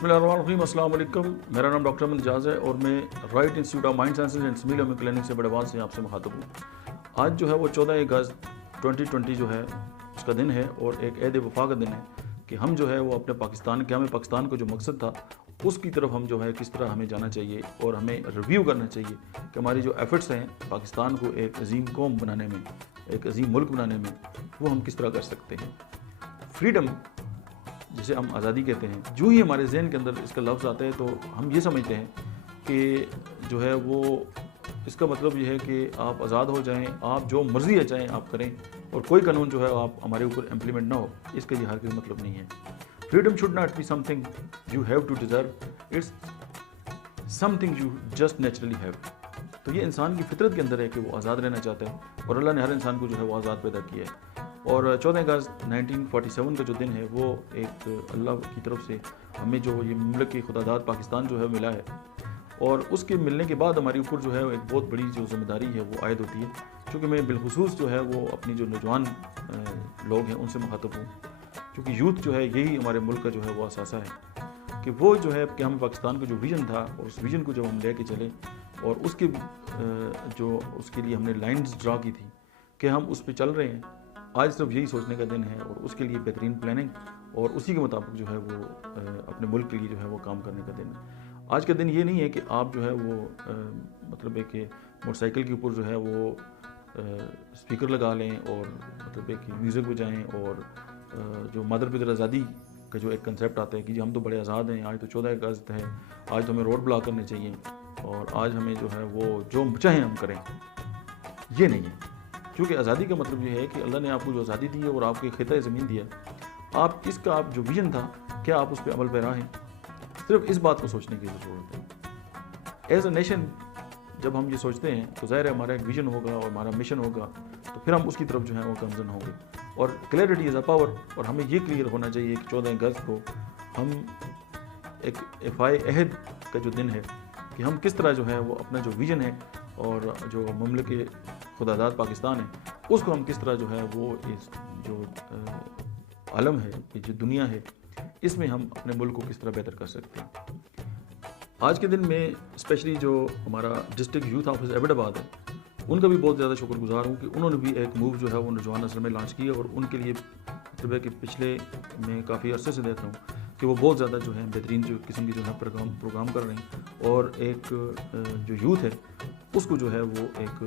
بسم اللہ الرحمن الرحیم. السلام علیکم. میرا نام ڈاکٹر امن اعجاز ہے اور میں right institute of mind sciences and smell homeo clinic سے بڑے آباد سے آپ سے مخاطب ہوں. آج جو ہے وہ 14 اگست 2020 جو ہے اس کا دن ہے اور ایک عید وفا کا دن ہے کہ ہم جو ہے وہ اپنے پاکستان کے ہمیں پاکستان کا جو مقصد تھا اس کی طرف ہم جو ہے کس طرح ہمیں جانا چاہیے اور ہمیں ریویو کرنا چاہیے کہ ہماری جو ایفرٹس ہیں پاکستان کو ایک عظیم قوم بنانے میں, ایک عظیم ملک بنانے میں, وہ ہم کس طرح کر سکتے ہیں. فریڈم جسے ہم آزادی کہتے ہیں, جو ہی ہمارے ذہن کے اندر اس کا لفظ آتا ہے تو ہم یہ سمجھتے ہیں کہ جو ہے وہ اس کا مطلب یہ ہے کہ آپ آزاد ہو جائیں, آپ جو مرضی ہے چاہیں آپ کریں اور کوئی قانون جو ہے آپ ہمارے اوپر امپلیمنٹ نہ ہو. اس کا یہ ہر کوئی مطلب نہیں ہے. Freedom should not be something you have to deserve, it's something you just naturally have. تو یہ انسان کی فطرت کے اندر ہے کہ وہ آزاد رہنا چاہتا ہے اور اللہ نے ہر انسان کو جو ہے وہ آزاد پیدا کیا ہے. اور 14 اگست 1947 کا جو دن ہے وہ ایک اللہ کی طرف سے ہمیں جو یہ ملک کی خدا داد پاکستان جو ہے ملا ہے اور اس کے ملنے کے بعد ہمارے اوپر جو ہے ایک بہت بڑی جو ذمہ داری ہے وہ عائد ہوتی ہے. چونکہ میں بالخصوص جو ہے وہ اپنی جو نوجوان لوگ ہیں ان سے مخاطب ہوں, کیونکہ یوتھ جو ہے یہی ہمارے ملک کا جو ہے وہ اثاثہ ہے کہ وہ جو ہے کہ ہمیں پاکستان کا جو ویژن تھا اور اس ویژن کو جب ہم لے کے چلے اور اس کے جو اس کے لیے ہم نے لائنز ڈرا کی تھی کہ ہم اس پہ چل رہے ہیں. آج صرف یہی سوچنے کا دن ہے اور اس کے لیے بہترین پلاننگ اور اسی کے مطابق جو ہے وہ اپنے ملک کے لیے جو ہے وہ کام کرنے کا دن ہے. آج کا دن یہ نہیں ہے کہ آپ جو ہے وہ مطلب ہے کہ موٹر سائیکل کے اوپر جو ہے وہ اسپیکر لگا لیں اور مطلب ہے کہ میوزک بجائیں اور جو مادر پدر آزادی کا جو ایک کنسیپٹ آتا ہے کہ جی ہم تو بڑے آزاد ہیں, آج تو 14 اگست ہے, آج تو ہمیں روڈ بلاک کرنے چاہیے اور آج ہمیں جو ہے وہ جو چاہیں ہم کریں. یہ نہیں ہے, کیونکہ آزادی کا مطلب یہ ہے کہ اللہ نے آپ کو جو آزادی دی ہے اور آپ کو ایک خطہ زمین دیا, آپ اس کا آپ جو ویژن تھا کیا آپ اس پہ عمل پیرا ہیں. صرف اس بات کو سوچنے کی ضرورت ہے. ایز اے نیشن جب ہم یہ سوچتے ہیں تو ظاہر ہے ہمارا ایک ویژن ہوگا اور ہمارا مشن ہوگا تو پھر ہم اس کی طرف جو ہے وہ گامزن ہوں گے. اور کلیئرٹی از اے پاور, اور ہمیں یہ کلیئر ہونا چاہیے کہ 14 اگست کو ہم ایک افائے عہد کا جو دن ہے کہ ہم کس طرح جو ہے وہ اپنا جو ویژن ہے اور جو مملکت خدا داد پاکستان ہے اس کو ہم کس طرح جو ہے وہ اس جو عالم ہے, جو دنیا ہے, اس میں ہم اپنے ملک کو کس طرح بہتر کر سکتے ہیں. آج کے دن میں اسپیشلی جو ہمارا ڈسٹرکٹ یوتھ آفس ایبٹ آباد ہے ان کا بھی بہت زیادہ شکر گزار ہوں کہ انہوں نے بھی ایک موو جو ہے وہ نوجوان نسل میں لانچ کیا اور ان کے لیے مطلب ہے کہ پچھلے میں کافی عرصے سے دیکھ رہا ہوں کہ وہ بہت زیادہ جو ہے بہترین جو قسم کی جو ہے پروگرام کر رہے ہیں اور ایک جو یوتھ ہے اس کو جو ہے وہ ایک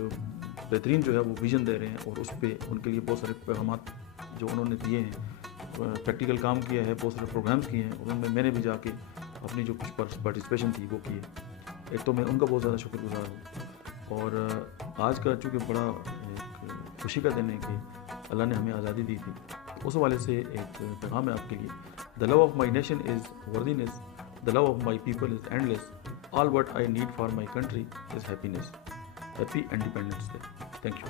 بہترین جو ہے وہ ویژن دے رہے ہیں اور اس پہ ان کے لیے بہت سارے پیغامات جو انہوں نے دیے ہیں, پریکٹیکل کام کیا ہے, بہت سارے پروگرامز کیے ہیں اور ان میں نے بھی جا کے اپنی جو کچھ پارٹیسپیشن تھی وہ کی ہے. ایک تو میں ان کا بہت زیادہ شکر گزار ہوں. اور آج کا چونکہ بڑا ایک خوشی کا دن ہے کہ اللہ نے ہمیں آزادی دی تھی, اس حوالے سے ایک پیغام ہے آپ کے لیے. The love of my nation is worthiness, the love of my people is endless, all what I need for my country is happiness. Happy Independence Day. Thank you.